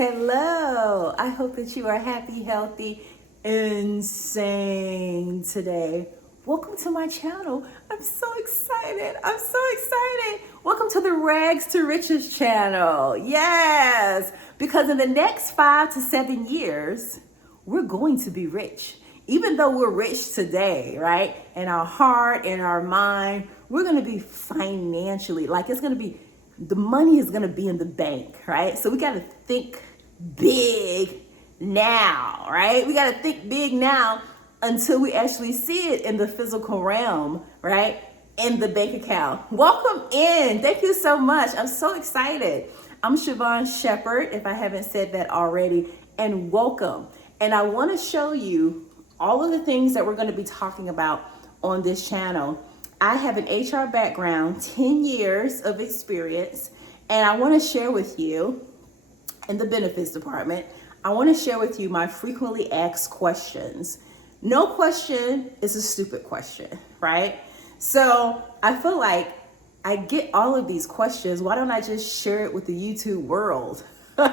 Hello. I hope that you are happy, healthy, and sane today. Welcome to my channel. I'm so excited. Welcome to the Rags to Riches channel. Yes, because in the next 5 to 7 years, we're going to be rich. Even though we're rich today, right? In our heart, in our mind, we're going to be financially, the money is going to be in the bank, right? So we got to think big now, right? We got to think big now until we actually see it in the physical realm, right? In the bank account. Welcome in. Thank you so much. I'm so excited. I'm Siobhan Shepherd, if I haven't said that already, and welcome. And I want to show you all of the things that we're going to be talking about on this channel. I have an HR background, 10 years of experience, and I want to share with you in the benefits department, I want to share with you my frequently asked questions. No question is a stupid question, right? So I feel like I get all of these questions. Why don't I just share it with the YouTube world? Maybe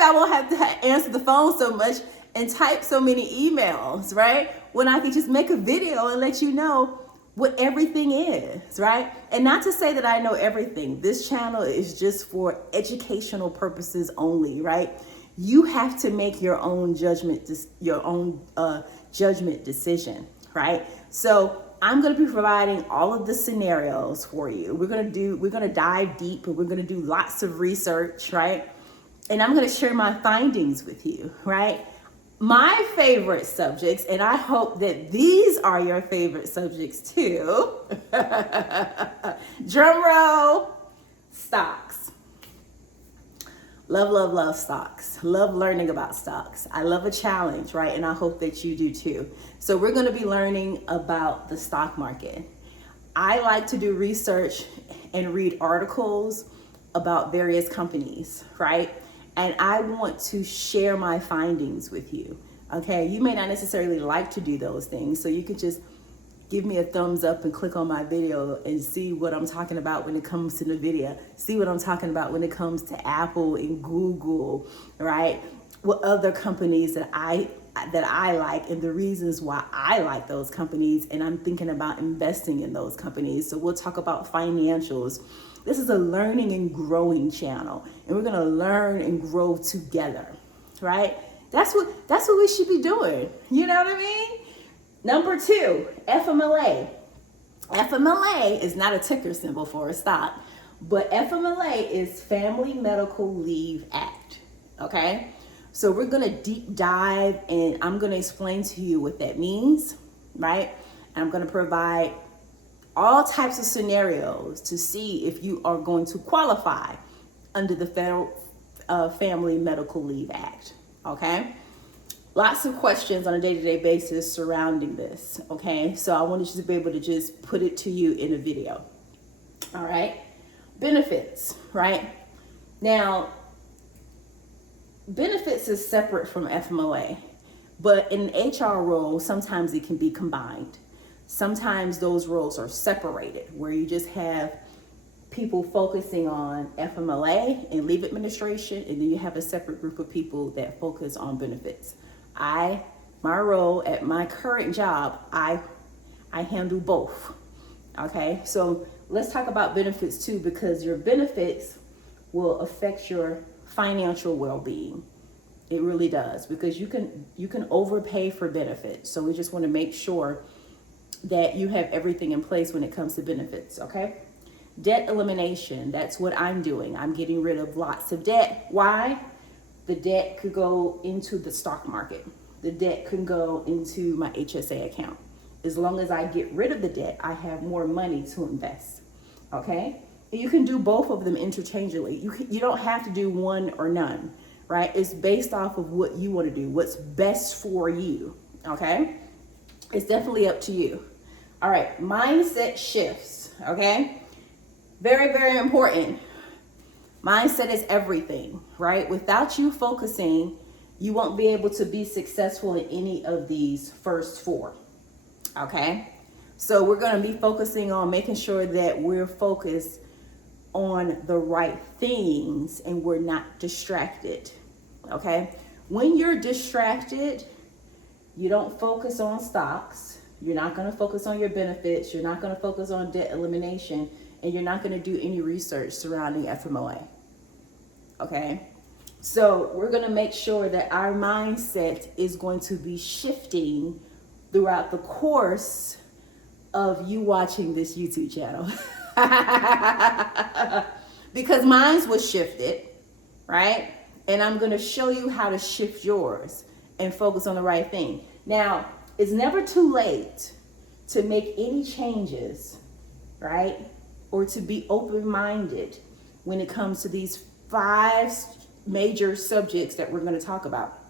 I won't have to answer the phone so much and type so many emails, right? When I can just make a video and let you know what everything is, right? And not to say that I know everything. This channel is just for educational purposes only, right? You have to make your own judgment decision, right? So I'm going to be providing all of the scenarios for you. We're going to dive deep, and we're going to do lots of research, right? And I'm going to share my findings with you, right? My favorite subjects, and I hope that these are your favorite subjects too. Drum roll, stocks. Love stocks. Love learning about stocks. I love a challenge, right? And I hope that you do too. So we're going to be learning about the stock market. I like to do research and read articles about various companies, right? And I want to share my findings with you, okay? You may not necessarily like to do those things, so you could just give me a thumbs up and click on my video and see what I'm talking about when it comes to NVIDIA. See what I'm talking about when it comes to Apple and Google, right? What other companies that I like and the reasons why I like those companies, and I'm thinking about investing in those companies. So we'll talk about financials. This is a learning and growing channel, and we're gonna learn and grow together, right? That's what we should be doing. You know what I mean? Number 2, FMLA. FMLA is not a ticker symbol for a stock, but FMLA is Family Medical Leave Act, okay? So we're gonna deep dive, and I'm gonna explain to you what that means, right? And I'm gonna provide all types of scenarios to see if you are going to qualify under the Federal Family Medical Leave Act, okay? Lots of questions on a day-to-day basis surrounding this, okay? So I wanted you to be able to just put it to you in a video, all right? Benefits, right? Now, benefits is separate from FMLA, but in an HR role, sometimes it can be combined. Sometimes those roles are separated, where you just have people focusing on FMLA and leave administration, and then you have a separate group of people that focus on benefits. My role at my current job, I handle both. Okay, so let's talk about benefits too, because your benefits will affect your financial well-being. It really does, because you can overpay for benefits. So we just want to make sure that you have everything in place when it comes to benefits, okay? Debt elimination, that's what I'm doing. I'm getting rid of lots of debt. Why? The debt could go into the stock market. The debt can go into my HSA account. As long as I get rid of the debt, I have more money to invest, okay? And you can do both of them interchangeably. You don't have to do one or none, right? It's based off of what you want to do, what's best for you, okay? It's definitely up to you. All right, mindset shifts, okay? Very, very important. Mindset is everything, right? Without you focusing, you won't be able to be successful in any of these first 4, okay? So we're gonna be focusing on making sure that we're focused on the right things and we're not distracted. Okay? When you're distracted, you don't focus on stocks. You're not going to focus on your benefits. You're not going to focus on debt elimination. And you're not going to do any research surrounding FMLA. Okay? So we're going to make sure that our mindset is going to be shifting throughout the course of you watching this YouTube channel. Because mine was shifted, right? And I'm going to show you how to shift yours and focus on the right thing. Now, it's never too late to make any changes, right? Or to be open-minded when it comes to these 5 major subjects that we're going to talk about.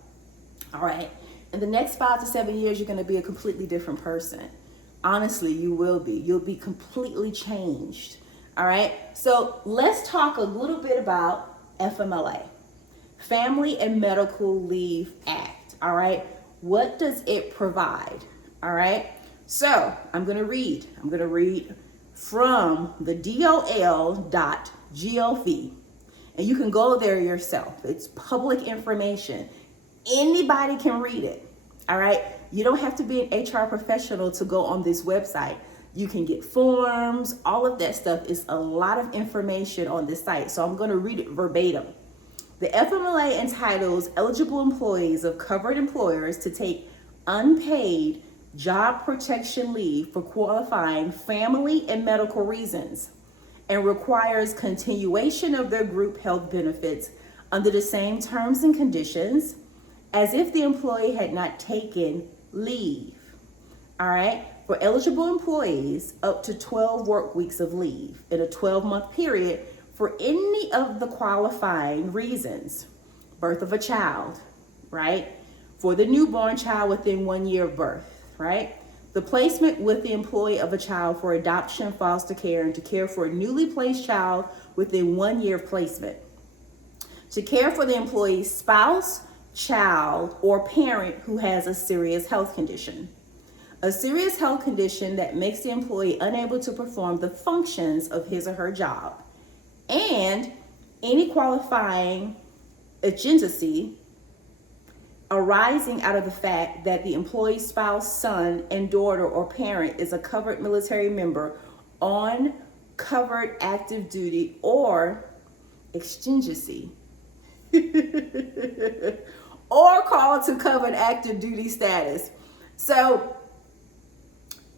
All right. In the next 5 to 7 years, you're going to be a completely different person. Honestly, you will be. You'll be completely changed. All right. So let's talk a little bit about FMLA, Family and Medical Leave Act. All right. What does it provide? All right. So I'm going to read from the dol.gov. And you can go there yourself. It's public information. Anybody can read it. All right. You don't have to be an HR professional to go on this website. You can get forms. All of that stuff is a lot of information on this site. So I'm going to read it verbatim. The FMLA entitles eligible employees of covered employers to take unpaid job protection leave for qualifying family and medical reasons, and requires continuation of their group health benefits under the same terms and conditions as if the employee had not taken leave. All right, for eligible employees, up to 12 work weeks of leave in a 12-month period for any of the qualifying reasons. Birth of a child, right? For the newborn child within 1 year of birth, right? The placement with the employee of a child for adoption, foster care, and to care for a newly placed child within 1 year of placement. To care for the employee's spouse, child, or parent who has a serious health condition. A serious health condition that makes the employee unable to perform the functions of his or her job. And any qualifying exigency arising out of the fact that the employee's spouse, son, and daughter or parent is a covered military member on covered active duty or exigency or called to covered active duty status. So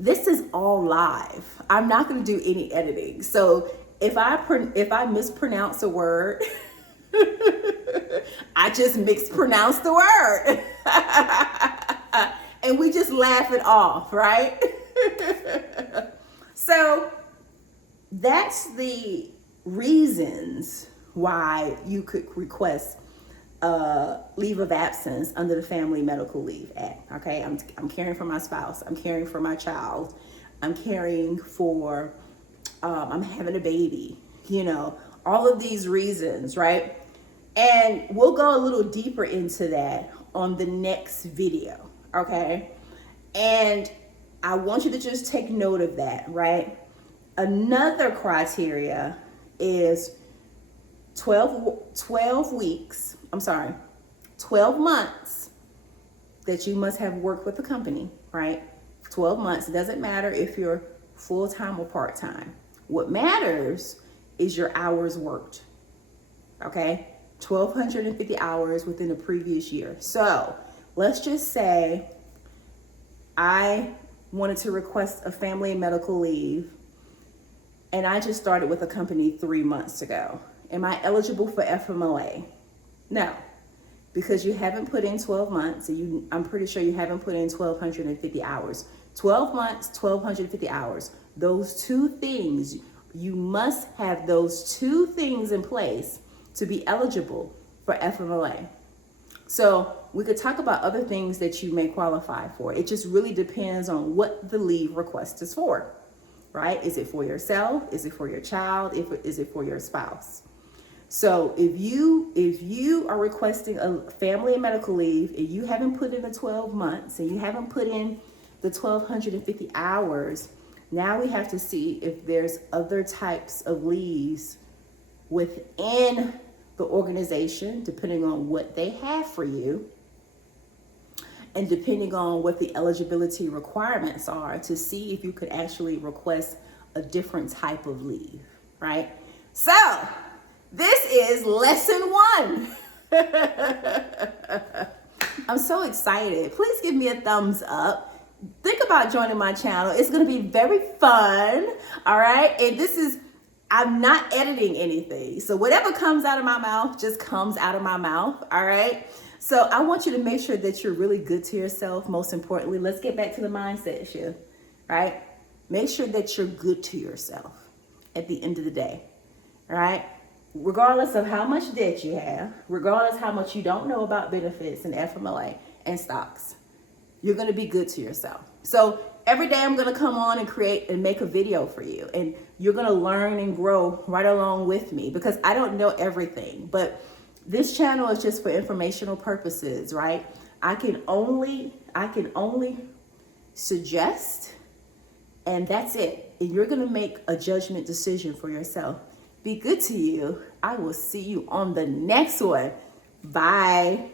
this is all live. I'm not going to do any editing. So if I mispronounce a word, I just mispronounced the word. And we just laugh it off, right? So that's the reasons why you could request leave of absence under the Family Medical Leave Act. Okay, I'm caring for my spouse. I'm caring for my child. I'm caring for, I'm having a baby. You know, all of these reasons, right? And we'll go a little deeper into that on the next video, okay? And I want you to just take note of that, right? Another criteria is 12 months that you must have worked with the company, right? 12 months. It doesn't matter if you're full-time or part-time. What matters is your hours worked, okay? 1,250 hours within the previous year. So let's just say I wanted to request a family and medical leave, and I just started with a company 3 months ago. Am I eligible for FMLA? No, because you haven't put in 12 months, and I'm pretty sure you haven't put in 1,250 hours. 12 months, 1,250 hours. Those two things, you must have those two things in place to be eligible for FMLA. So we could talk about other things that you may qualify for. It just really depends on what the leave request is for, right? Is it for yourself? Is it for your child? Is it for your spouse? So if you are requesting a family and medical leave and you haven't put in the 12 months and you haven't put in the 1,250 hours, now we have to see if there's other types of leaves within the organization, depending on what they have for you, and depending on what the eligibility requirements are, to see if you could actually request a different type of leave, right? So this is lesson 1. I'm so excited. Please give me a thumbs up. Think about joining my channel. It's going to be very fun. All right. And I'm not editing anything. So whatever comes out of my mouth just comes out of my mouth. All right. So I want you to make sure that you're really good to yourself. Most importantly, let's get back to the mindset issue, right? Make sure that you're good to yourself at the end of the day. All right. Regardless of how much debt you have, regardless how much you don't know about benefits and FMLA and stocks, you're going to be good to yourself. So every day I'm going to come on and create and make a video for you, and you're going to learn and grow right along with me, because I don't know everything, but this channel is just for informational purposes, right? I can only suggest, and that's it. And you're going to make a judgment decision for yourself. Be good to you. I will see you on the next one. Bye.